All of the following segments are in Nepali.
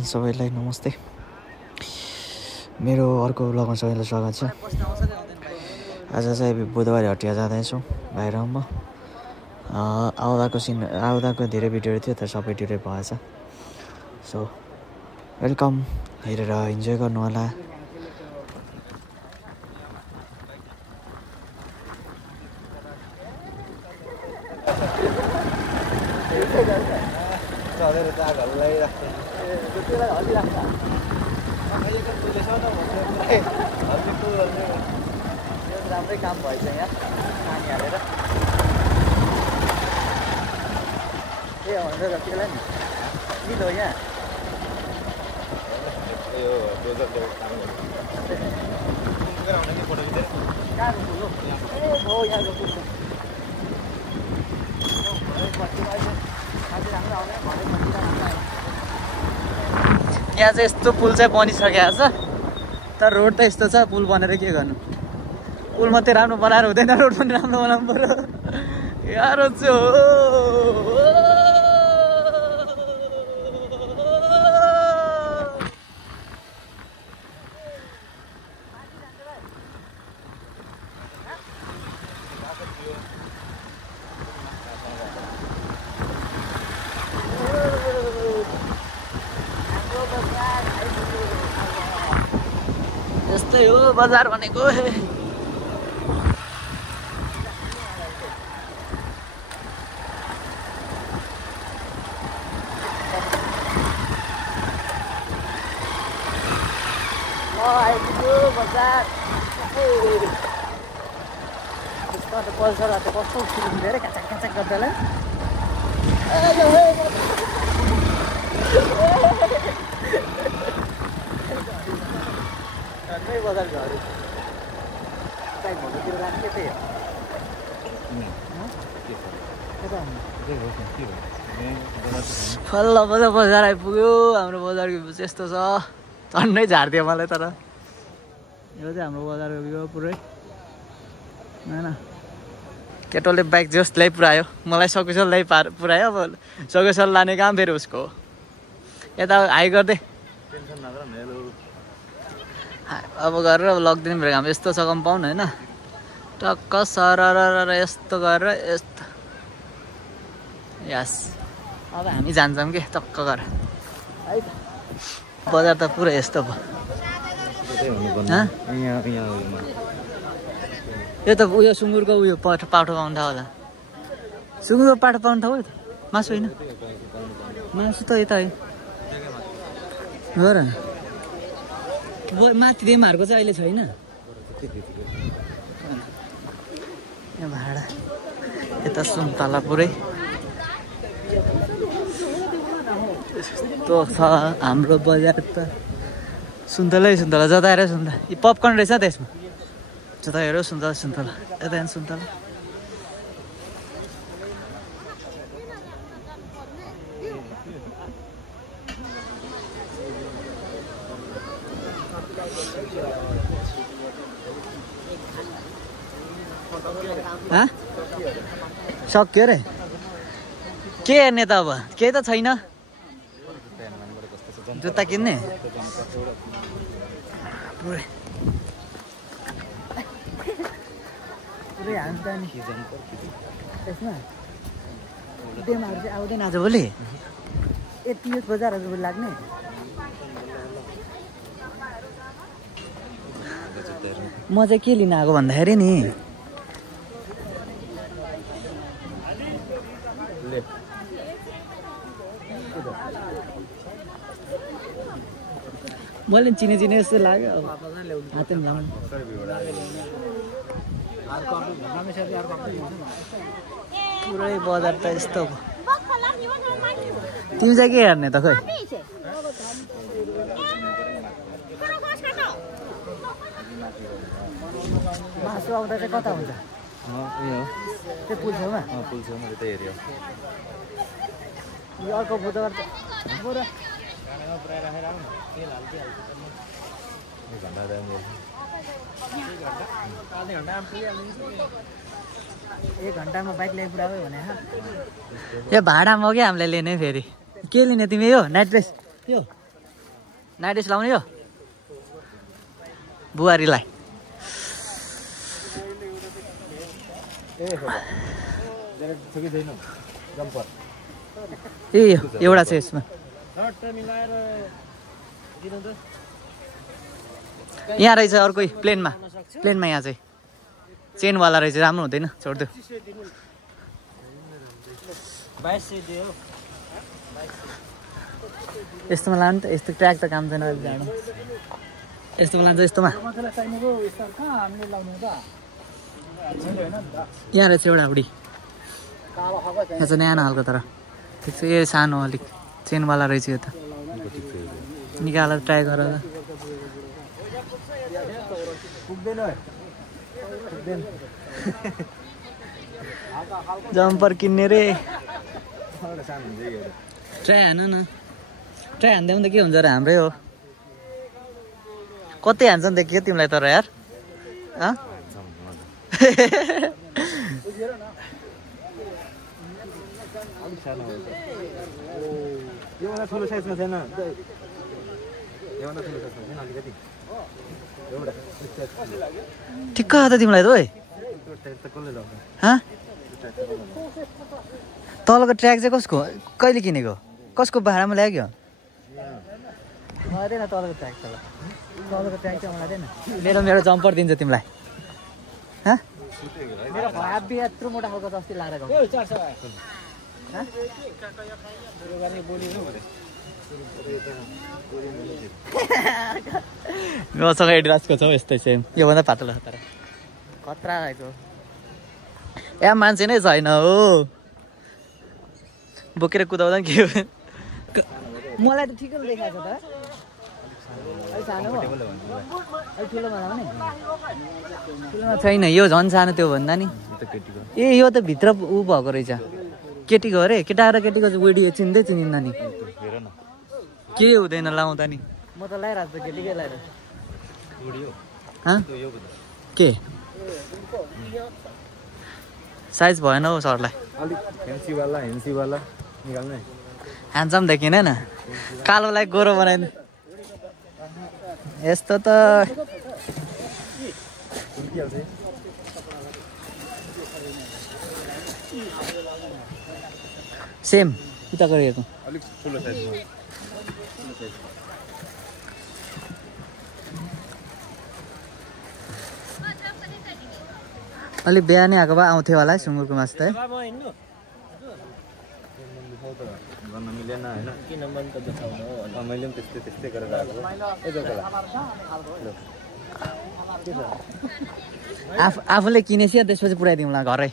एभ्रिवान, सबैलाई नमस्ते। मेरो अर्को ब्लगमा सबैलाई स्वागत छ। आज चाहिँ बुधबारे हटिया जाँदैछौँ बाहिरमा। आउँदाको धेरै भिडियोहरू थियो तर सबै डिलिट भएछ। सो वेलकम, हेरेर इन्जोय गर्नु होला। राम्रै काम भएछ यहाँ पानी हालेर। ए भनेर जतिलाई नि किन हो यहाँ यो प्रोजेक्टको काम गर्नु कहाँको पुल हो? ए हो यहाँको पुल हो। यहाँ चाहिँ यस्तो पुल चाहिँ बनिसकेको छ, तर रोड त यस्तो छ। पुल बनेर के गर्नु? पुल मात्रै राम्रो बनाएर हुँदैन, रोड पनि राम्रो बनाउनु पर्यो। यार यस्तै हो बजार भनेको। बजार पल्सर कस्तो धेरै काचाक काचाक गर्दा बजार घर भोलितिर जाने त्यही हो। फल्ल बजार आइपुग्यो। हाम्रो बजारको भ्यू चाहिँ यस्तो छ, झन्डै झारिदियो मलाई। तर यो चाहिँ हाम्रो बजारको भ्यू पुरै होइन। केटोले बाइक जस्ट ल्याइपुऱ्यायो, मलाई सकुशल पुऱ्यायो। अब सकुशल लाने काम फेरि उसको हो। यता हाई गर्दै अब गरेर लगिदिनु मेरो काम। यस्तो छ कम्पाउन्ड होइन, टक्क सरर यस्तो गरेर यस्तो। यस, अब हामी जान्छौँ कि टक्क गरेर। बजार त पुरै यस्तो भयो। यो त उयो सुँगुरको उयो पाठो पाउनु ठाउँ होला। सुँगुरको पाठो पाउनु ठाउँ हो त, मासु होइन। मासु त यता है गर न। माथि देमाहरूको चाहिँ अहिले छैन। यो भाडा यता सुन्तला पुरै यस्तो छ हाम्रो बजार त। सुन्तलै सुन्तला, जता हेऱ्यो सुन्तला। यी पपकर्न रहेछ त्यसमा, जता हेऱ्यो सुन्तला सुन्तला। यता हेर्नु सुन्तला। सक्यो रे, के हेर्ने त? अब केही त छैन। जुत्ता किन्ने पुरै पुरै हान्छ नि त्यसमा। डेमाहरू चाहिँ आउँदैन आज भोलि। यति यो बजारहरू लाग्ने। म चाहिँ के लिन आएको भन्दाखेरि नि, मैले चिने जस्तो लाग्यो। हातैमा ल्याउनु पुरै बजार त यस्तो हो। तिमी चाहिँ के हेर्ने त? खोइ मासु आउँदा चाहिँ कता हुन्छ? त्यो पुल छेउमा। पुल छेउमा त्यतै हेऱ्यो। यो अर्को बुधबार त एक घन्टामा बाइक ल्याइपुऱ्यायो भने यो भाडा म क्या हामीले लिने। फेरि के लिने तिमी? यो नाइट ड्रेस, यो नाइट ड्रेस लाउने हो बुहारीलाई ए एउटा छ यसमा यहाँ रहेछ अर्कै प्लेनमा यहाँ चाहिँ चेनवाला रहेछ राम्रो हुँदैन छोड्दियो यस्तोमा लानु त यस्तो ट्र्याक त काम छैन यस्तोमा लान्छ यस्तोमा यहाँ रहेछ एउटा बुढी यहाँ चाहिँ न्यानो खालको तर ठिक छ ए सानो अलिक चेनवाला रहेछ यो त निकालेर ट्राई गर जम्पर किन्ने रे ट्राई हान न ट्राई हान्दै पनि त के हुन्छ र हाम्रै हो कतै हान्छ नि त के तिमीलाई तर यार ठिक्क त तिमीलाई त तलको ट्र्याक चाहिँ कसको कहिले किनेको कसको भाडामा ल्याग्यो मलाई दिएन तलको ट्र्याक चाहिँ मलाई दिएन मेरो जम्पर दिन्छ तिमीलाई मेरो हाबी यत्रो मोटा खालको जस्तै लाएर मसँग एडिडासको छ यस्तै सेम योभन्दा पातलो तर खतरा भएको ए मान्छे नै छैन हो बोकेर कुदाउँदा के हो मलाई त ठिकै देखाएको छ त ठुलोमा छैन यो झन् सानो त्यो भन्दा नि ए यो त भित्र ऊ भएको रहेछ केटीको अरे केटा र केटीको भिडियो चिन्दै चिनिन्न नि के हुँदैन लाउँदा नि म त लगाइरहेको छु केटीकै लगाएर के साइज भएन हौ सरलाई ह्यान्डसम देखिन न कालोलाई गोरो बनाइदिनु यस्तो त सेम उता गरिएको अलिक ठुलो साइजमा अलिक बिहानै आएको भए आउँथ्यो होला है सुँगुरको मासु त है गर्न मिलेन हैन किन मन त देखाउनु हो मैले पनि त्यस्तै गरेर आएको आफूले किनेछ त्यसपछि पुऱ्याइदिउँला घरै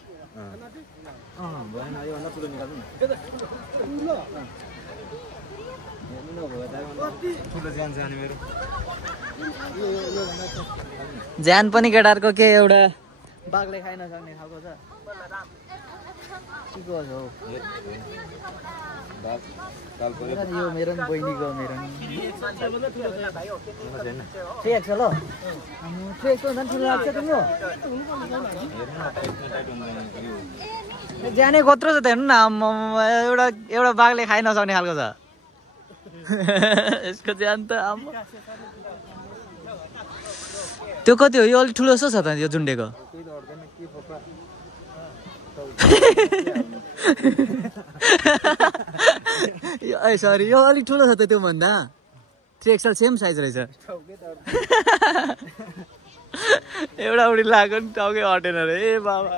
भएन यो भन्दा ठुलो निकाल्नु ठुलो ज्यान जाने मेरो ज्यान पनि केटाहरूको के एउटा बाघले खाइ नसक्ने खालको छ के हो यो मेरो पनि बहिनीको मेरो ठिक छ ल झन् ठुलो लाग्छ तिम्रो ज्यानै कत्रो छ त हेर्नु न एउटा बाघले खाइ नसक्ने खालको छ यसको ज्यान त त्यो कति हो यो अलिक ठुलो जस्तो छ त यो जुन्डेको सरी यो अलिक ठुलो छ त त्यो भन्दा 3XL सेम साइज रहेछ एउटा उडी लाग्यो नि टाउकै हटेन रे ए बाबा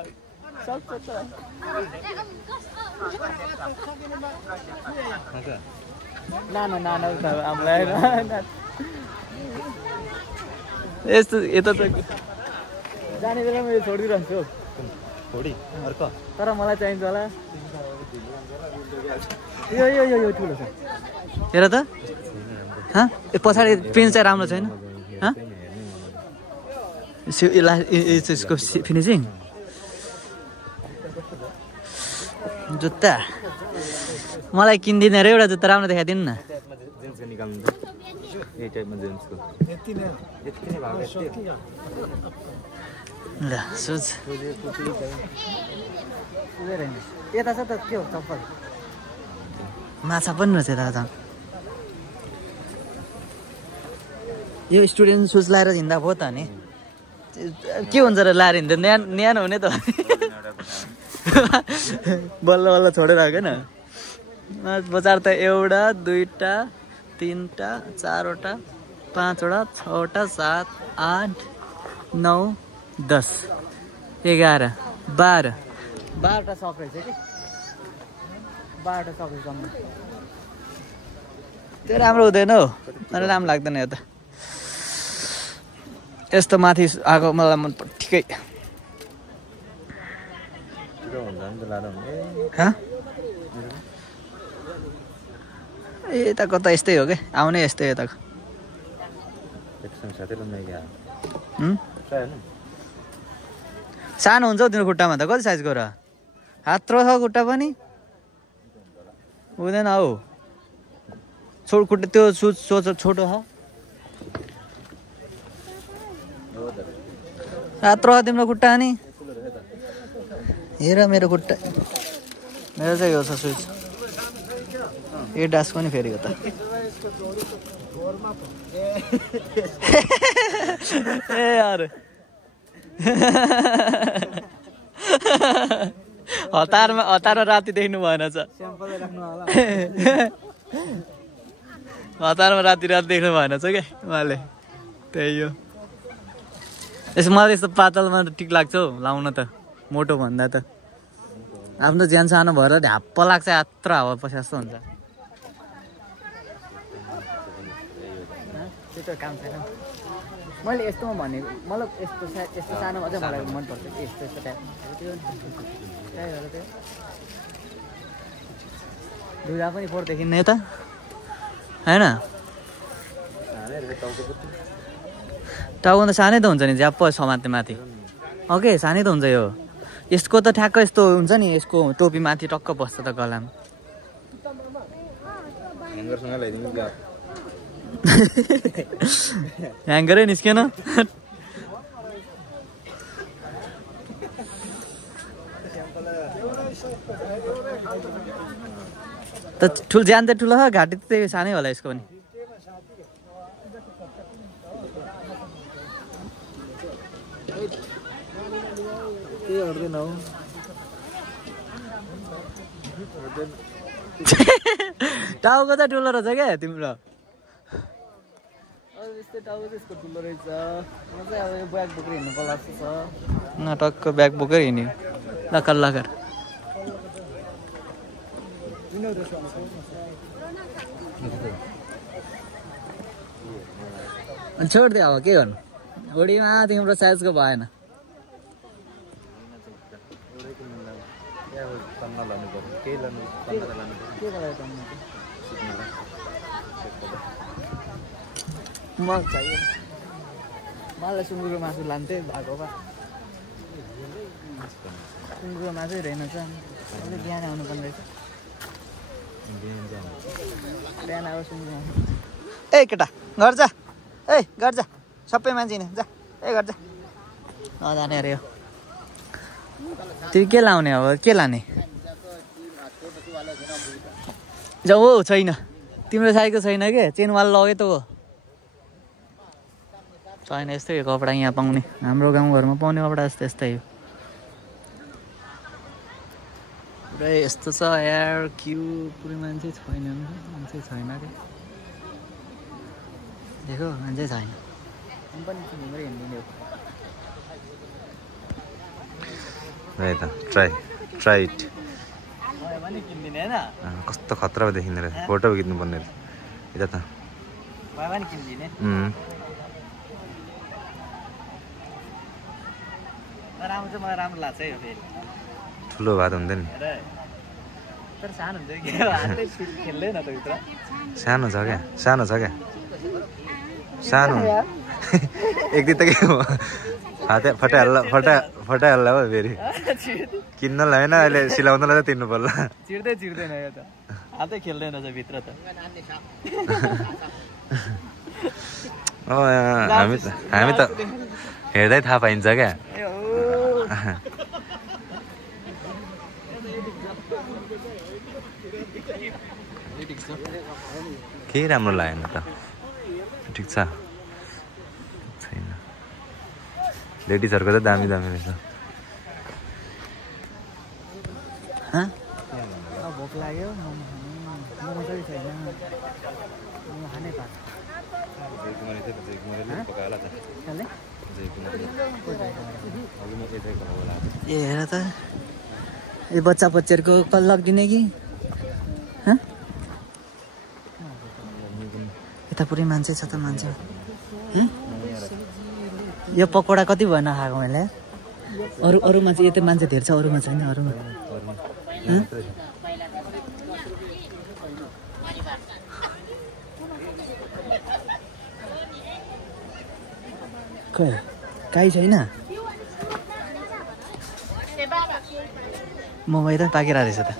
यस्तो यता त जाने बेला मैले छोडिदिइरहन्छु तर मलाई चाहिन्छ होला यो यो यो यो ठुलो छ हेर त पछाडि पेन चाहिँ राम्रो छैन यसको फिनिसिङ जुत्ता मलाई किनिदिनु अरे एउटा जुत्ता राम्रो देखाइदिनु न ल सुज यता छ त के हो चप्पल माछा पनि रहेछ यता यो स्टुडेन्ट सुज लाएर हिँड्दा भयो त नि के हुन्छ र लाएर हिँड्दा न्यानो हुने त बल्ल बल्ल छोडेर आएको न बजार त एउटा दुईवटा तिनवटा चारवटा पाँचवटा छवटा 7 8 9 10 11 12 12टा सक रहेछ कि 12टा सक रहेछ त्यो राम्रो हुँदैन हौ मलाई राम्रो लाग्दैन यो त यस्तो माथि आएको मलाई मन पर्छ ठिकै यताको त यस्तै हो क्या आउने यस्तै यताको सानो हुन्छ हौ तिम्रो खुट्टामा त कति साइजको र हात्रो छ खुट्टा पनि हुँदैन हौ खुट्टा त्यो सुज छोटो छ हात्रो छ तिम्रो खुट्टा नि हेर मेरो खुट्टा मेरो चाहिँ यो छ सुज ए डास पनि फेरि हो त ए यार हतारमा राति देख्नु भएन छ हतारमा राति देख्नु भएन छ क्या उहाँले त्यही हो यसो मलाई यस्तो पातलमा त ठिक लाग्छ हौ लाउन त मोटो भन्दा त आफ्नो ज्यान सानो भएर ढ्याप्प लाग्छ यात्रा हावा पसे जस्तो हुन्छ त्यो काम छैन मैले यस्तोमा भनेको मतलब यस्तो सानोमा चाहिँ मलाई मनपर्छ यस्तो टाइप दुईवटा पनि फोहोरदेखि नै त होइन टाउको त सानै त हुन्छ नि ज्याप्प समात्ने माथि ओके सानै त हुन्छ यो यसको त ठ्याक्क यस्तो हुन्छ नि यसको टोपी माथि टक्क बस्छ त गलामा ह्याङ्गरै निस्केन त ज्यान त ठुलो छ घाँटी त त्यही सानै होला यसको पनि टाउको त ठुलो रहेछ क्या तिम्रो टाउको चाहिँ यसको ठुलो रहेछ म चाहिँ अब यो ब्याग बोकेर हिँड्नु पर्ला जस्तो छ न टक्क ब्याग बोकेर हिँड्यो लकर लकर छोडिदियो अब के गर्नु होडीमा तिम्रो साइजको भएन मग चाहियो मलाई सुँगुरको मासु लान्थे भएको भए सुँगुरको मासु रहेनछ अलिक बिहान आउनुपर्ने रहेछ बिहान अब सुँगुरको मासु ए केटा घर जा ए घर जा सबै मान्छे नि जा ए घर जा नजाने अरे यो तिमी के लाउने अब के लाने जाऊ हो छैन तिम्रो साइजको छैन के चेनवाल लग्यो त हो छैन यस्तै हो कपडा यहाँ पाउने हाम्रो गाउँघरमा पाउने कपडा जस्तो यस्तै हो पुरै यस्तो छ यार क्यु पुरै मान्छे छैन मान्छे छैन क्या देखो मान्छे छैन पनि घुमेर हिँड्दिने हो ट्राई इट पनि किन्दिने होइन कस्तो खतरा देखिँदो रहेछ फोटो खिच्नु पर्ने रहेछ यता त पनि किन्दिने राम्रो चाहिँ मलाई राम्रो लाग्छ है यो फेरि ठुलो भात हुँदैन तर सानो हुन्छ कि हातले खेल्दैन त भित्र सानो छ क्या सानो एक दिन त के हो हातै फटाइहाल्ला हो फेरि किन्नलाई होइन अहिले सिलाउनलाई त तिर्नु पर्ला चिर्दैन यो त हातै खेल्दैन रहेछ भित्र त हामी त हेर्दै थाहा पाइन्छ क्या केही राम्रो लागेन त ठिक छ लेडिजहरूको त दामी दामी रहेछ भोक लाग्यो मोमो चाहिँ छैन मोमो खानै पाएको ए हेर त यो बच्चा बच्चीहरूको कल्लक दिने कि यता पुरै मान्छे छ त मान्छे यो पकौडा कति भएन खाएको मैले अरूमा चाहिँ यतै मान्छे धेरै छ अरूमा छैन अरूमा काहीँ छैन मोमो यता पाकिरहेको रहेछ त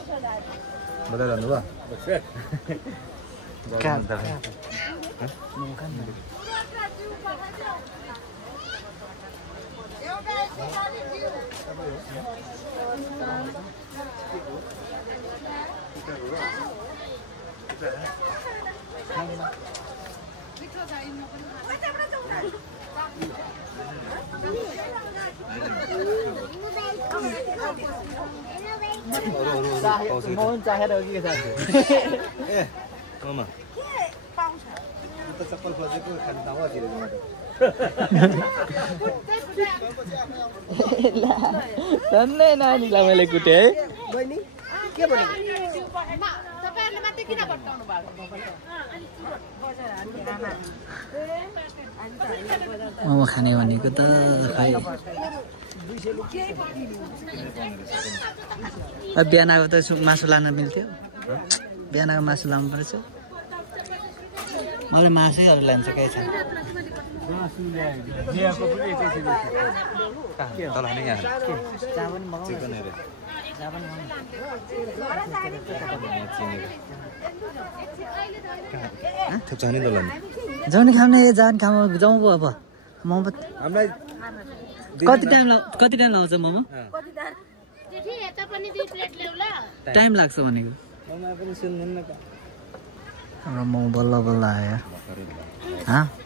मोहन चाहेर हो कि के साथी ए मामा त चप्पल खोजेको खान दावा दिएको धन्नै नानीलाई मैले कुटे है बहिनी के भन्नु तपाईहरुले मात्रै किन भट्टाउनु भएको मोमो खाने भनेको त खै बिहानको त मासु लान मिल्थ्यो बिहानको मासु लानु पर्छ मैले मासैहरू लान्छ केही छैन जाने खाने जान खाम जाउँ अब मोमो कति टाइम लाउँछ मोमो टाइम लाग्छ भनेको हाम्रो मोमो बल्ल बल्ल आयो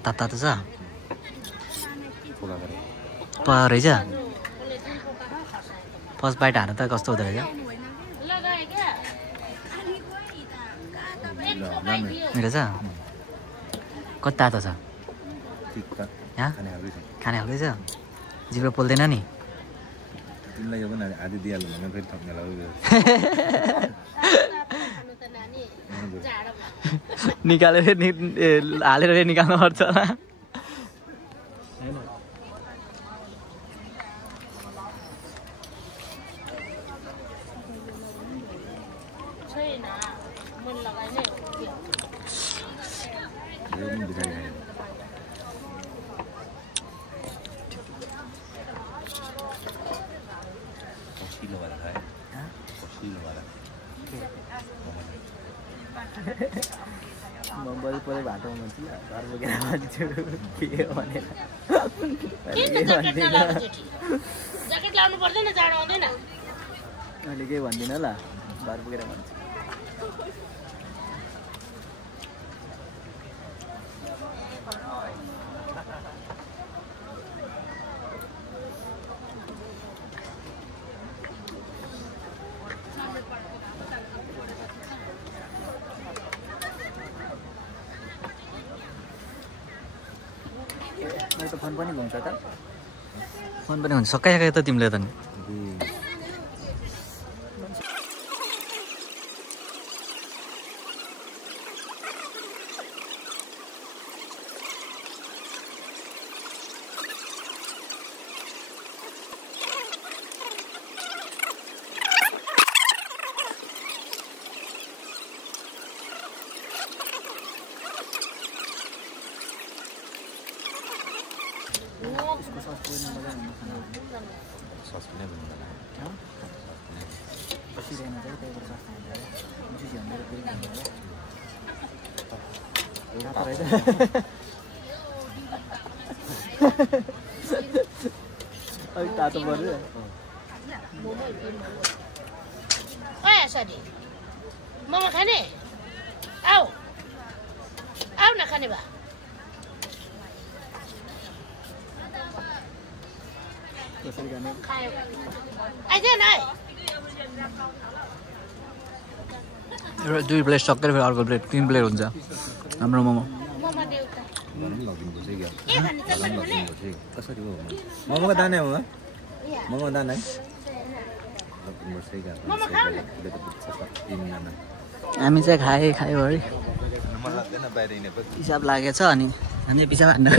तातो त छ पकाएको रहेछ फर्स्ट बाइट हाल्नु त कस्तो हुँदो रहेछ मिठो छ कति तातो छ खाने खालको छ जिब्रो पोल्दैन नि तिमीलाई यो पनि आधी दिइहाल्नु भने फेरि थप्ने लाग्यो निकालेर हालेर निकाल्नु पर्छ होला मोबाइल परे बाटोमा भन्छु घर बोकेर भन्छु के भनेर ज्याकेट लाउनु पर्दैन जाडो आउँदैन अहिले केही भन्दिनँ ल घर बोकेर भन्छु त फोन पनि घुम्छ त फोन पनि हुन्छ सकाइ त तिमीले त नि तातो पर्यो सरी मोमो खाने आऊ आऊ न खाने बा कसरी गर्ने आइज न एउटा 2 प्लेट सकेर फेरि अर्को प्लेट 3 प्लेट हुन्छ हाम्रो मोमो ममा देउता के भन्ने कसरी हो मोमोको दाना हो मोमो दाना है ममा खाऊ न हामी चाहिँ खायो अरे मन लाग्दैन बाहिर हिँडेपछि पिसाब लागेछ अनि हामी पिसाब हान्नु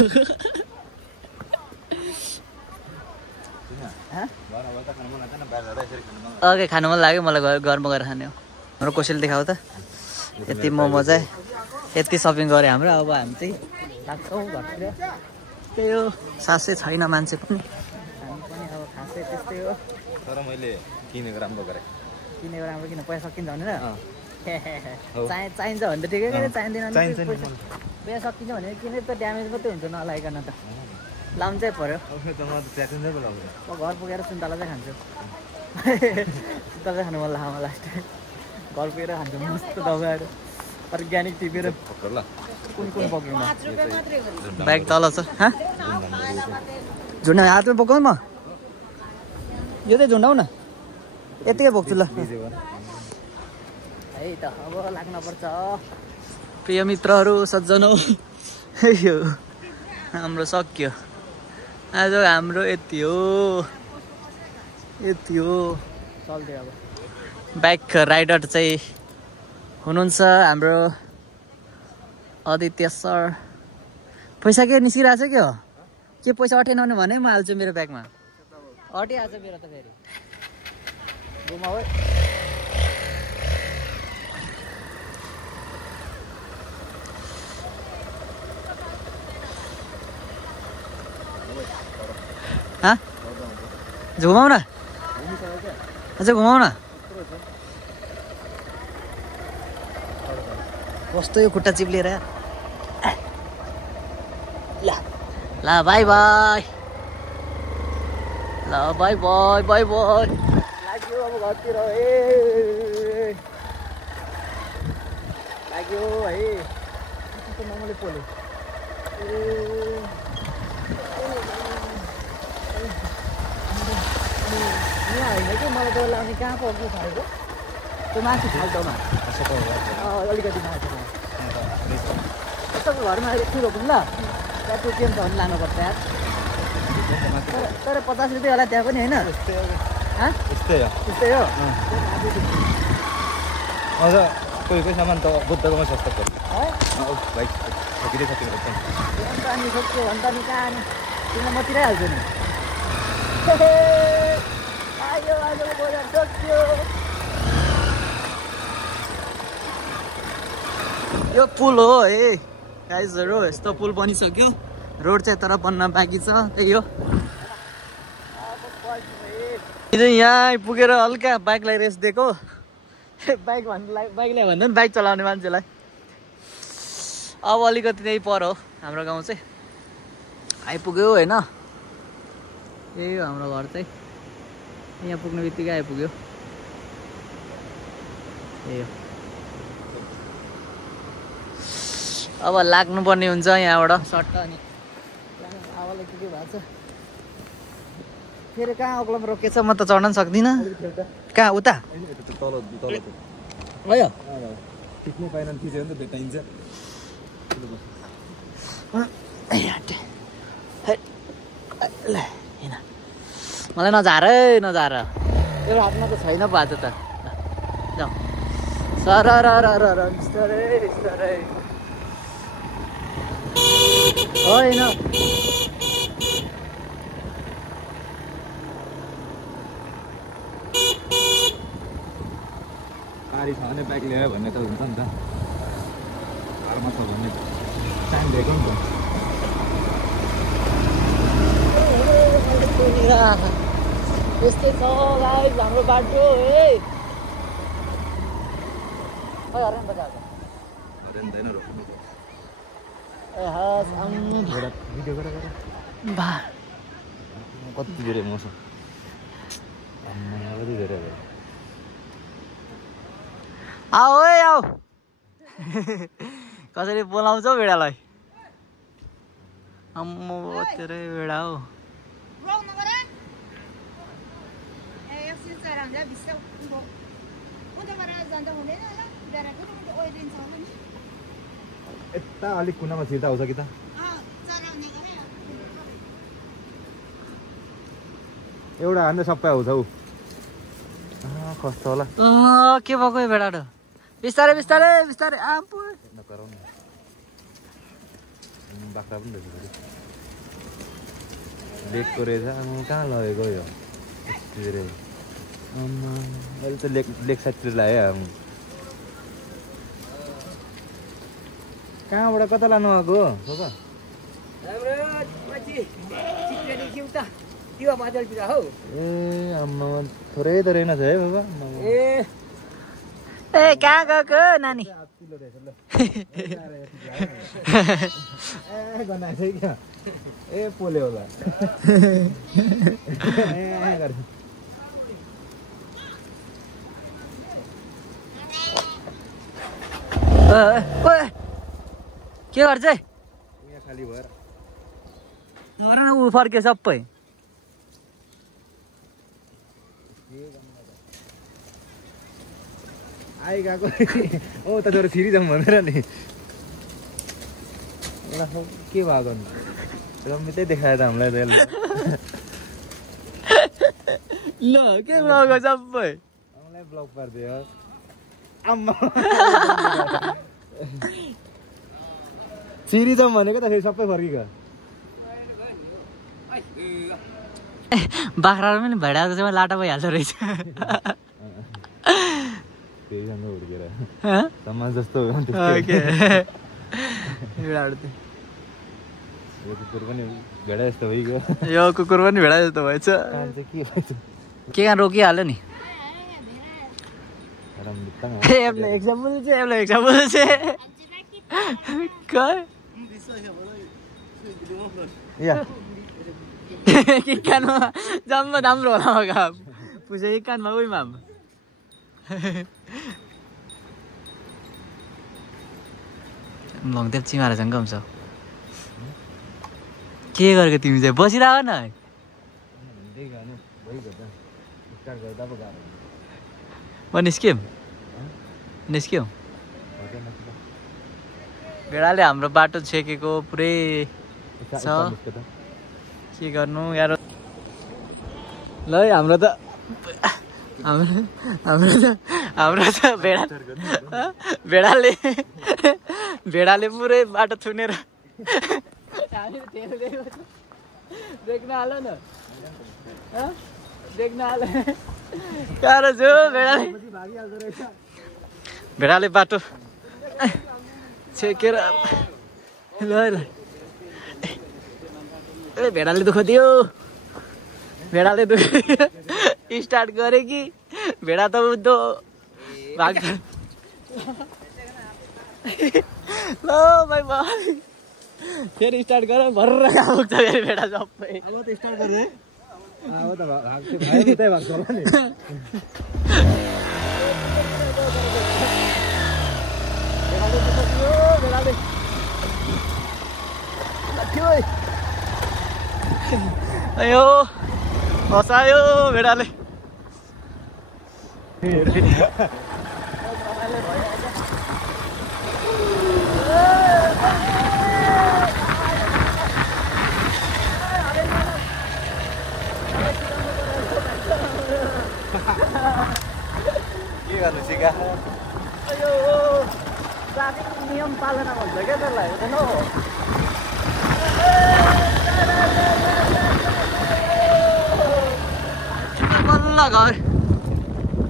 ओके खानु मन लाग्यो मलाई घरमा गएर खाने हो हाम्रो कोसेल देखाऊ त यति मोमो चाहिँ यति सपिङ गऱ्यो हाम्रो अब हामी चाहिँ लाग्छौँ घरतिर त्यही हो सासै छैन मान्छे पनि हामी पनि अब खासै त्यस्तै हो तर मैले किनेको राम्रो गरेँ किनेको राम्रो किन पैसा सकिन्छ भनेर चाहिन्छ भने त ठिकै चाहिँदैन पैसा सकिन्छ भने किने त ड्यामेज मात्रै हुन्छ नलाइकन त लाउनु चाहिँ पऱ्यो म घर पुगेर सुन्तला चाहिँ खान्छु सुन्तला खानु मन लाग्छ मलाई लास्ट घर पुगेर खान्छु मस्त दबाएर अर्ग्यानिक टिपेर कुन पकाउनु 5 रुपैयाँ मात्रै हो ब्याग तल छ झुन्डा हातमा पकाउनु म यो चाहिँ झुन्डाउ न यतिकै बोक्छु ल है त अब लाग्न पर्छ प्रिय मित्रहरू सज्जनौ यो हाम्रो सक्यो आज हाम्रो यति हो चल्थ्यो अब बाइक राइडर चाहिँ हुनुहुन्छ हाम्रो आदित्य सर पैसा के निस्किरहेछ के हो के पैसा अटेन भने म हाल्छु मेरो ब्यागमा अटिहाल्छ मेरो त फेरि घुमाऊ है घुमाऊ न अझै घुमाऊ न कस्तो यो खुट्टा चिप्लिएर ल बाई बाई लाग्यो अब घरतिर लाग्यो है मोमोले पोल्यो यहाँ होइन कि मलाई त लाउने कहाँ पर्छ खाएको त्यो माथि फाल्टोमा अलिकति माथि तपाईँको घरमा एकछिन रोक्नु ल त्यहाँ त्यो केम छ भने लानुपर्छ यार तर 50 रुपियाँ होला त्यहाँ पनि होइन त्यस्तै हो अझ कोही सामान त बुद्धकोमा सस्तो पर्छ भाइ सकिँदै सक्यो अनि सक्यो भने त नि कहाँ नि तिमीलाई म तिराइहाल्छु नि आयो बजार सक्यो यो पुल हो है गाइजहरू यस्तो पुल बनिसक्यो रोड चाहिँ तर बन्न बाँकी छ त्यही हो यहाँ आइपुगेर हल्का बाइकलाई रेस्ट दिएको बाइकलाई भन्दा पनि बाइक चलाउने मान्छेलाई अब अलिकति त्यही पर हो हाम्रो गाउँ चाहिँ आइपुग्यो होइन यही हो हाम्रो घर चाहिँ यहाँ पुग्ने बित्तिकै आइपुग्यो यही हो अब लाग्नुपर्ने हुन्छ यहाँबाट सर्ट अनि आवाले के भएको छ फेरि कहाँ अग्लोमा रोकेछ म त चढ्न सक्दिनँ कहाँ उता भयो मलाई नझार यो हातमा त छैन बाज त सर होइन गाडी छ भने बाइक ल्यायो भन्ने त हुन्छ नि त घरमा छ भन्ने टाइम दिएको नि त यस्तै छ गाइस हाम्रो बाटो है हरेन बजाएको हरेन्दैन रोक्नु भिडियो गरेर बा कति धेरै मौसम कति धेरै आऊ है आऊ कसरी बोलाउँछौ भेडालाई अम्मो तेरै भेडा हो बिर्सियो चरा हुन्छ बिर्स्छ उताबाट जाँदा हुँदैन ल बिहारको ओइदिन्छ होला नि यता अलिक कुनामा छिर्दा आउँछ कि त चराउने गरे एउटा हान्दा सबै आउँछ ऊ कस्तो होला के भएको यो भेडा बिस्तारै बिस्तारै बिस्तारै आम्पु नकराउ न बाख्रा पनि रहेछ लेकको रहेछ कहाँ लगेको यो अहिले त लेक साइडतिर लाग्यो कहाँबाट कता लानु आएको ए आम्मा थोरै त रहेनछ है बाबा ए कहाँ गएको नानी ए पोले होला के गर्छ खाली भएर हेर न ऊ फर्क्यो सबै आइ गएको ओ त छोरो छिरी जाउँ भनेर नि के भएको रमितै देखायो त हामीलाई त यसले ल के भएको सबै हामीलाई ब्लक पारिदियो आम्मा छिरी जाउँ भनेको त फेरि सबै फर्किगयो बाख्राहरू पनि भेडाको चाहिँ लाटा भइहाल्दो रहेछ फेरिसँग हुर्केर समाज जस्तो हो यो कुकुर पनि भेडा जस्तो भइगयो यो कुकुर पनि भेडा जस्तो भएछ के कहाँ रोकिहाल्यो नि एग्जाम्पल के कानमा जम्मा राम्रो होला मगा पुजे एक कानमा उही माम लङदेव चिमारासँग हुन्छ के गरेको तिमी चाहिँ बसिरहेको न निस्क्यौ भेडाले हाम्रो बाटो छेकेको पुरै छ के गर्नु यार ल हाम्रो त भेडाले पुरै बाटो थुनेर देख्न हाल न देख्न हाल कहाँ छु भेडाले बाटो छेकेर ल भेडाले दुःख दियो भेडाले दुःख स्टार्ट गरे कि भेडा त उद्धो भाग ल भाइ फेरि स्टार्ट गर भर्र पुग्छ फेरि भेडा सबै अब त स्टार्ट गर्ने अब त भाइ भाग्छ होला नि अयो हसायो भेडाले के गर्नु सिका अयो ट्राफिक नियम पालना भन्छ क्या त्यसलाई हो बल्ल घर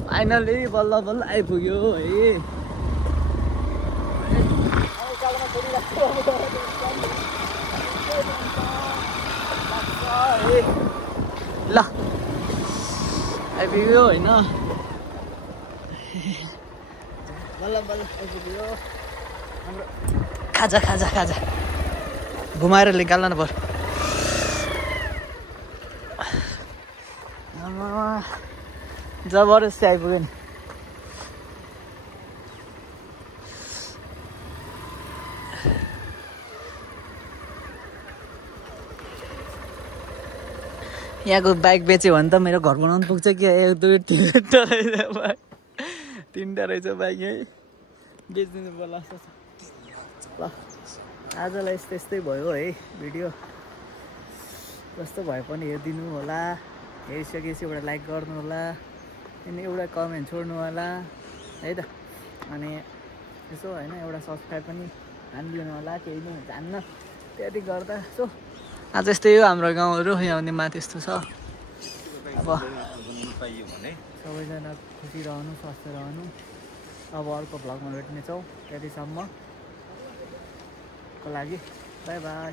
फाइनली बल्ल बल्ल आइपुग्यो है ल आइपुग्यो होइन बल्ल बल्ल आइपुग्यो हाम्रो खाजा खाजा खाजा घुमाएर निकाल्न न पर्यो जबरजस्ती आइपुग्यो नि यहाँको बाइक बेच्यो भने त मेरो घर बनाउनु पुग्छ कि 1 2 3 रहेछ बाइक 3टा रहेछ बाइक है बेचिदिनु पर्ला जस्तो छ ल आजलाई यस्तै भयो है भिडियो जस्तो भए पनि हेरिदिनु होला हेरिसकेपछि एउटा लाइक गर्नु होला अनि एउटा कमेन्ट छोड्नु होला है त अनि यसो होइन एउटा सब्सक्राइब पनि हानिदिनु होला केही नै जान्न त्यति गर्दा सो आज यस्तै हो हाम्रो गाउँहरू यहाँ माथि यस्तो छ अब सबैजना खुसी रहनु स्वस्थ रहनु अब अर्को भ्लगमा भेट्नेछौँ त्यतिसम्मको लागि बाई बाई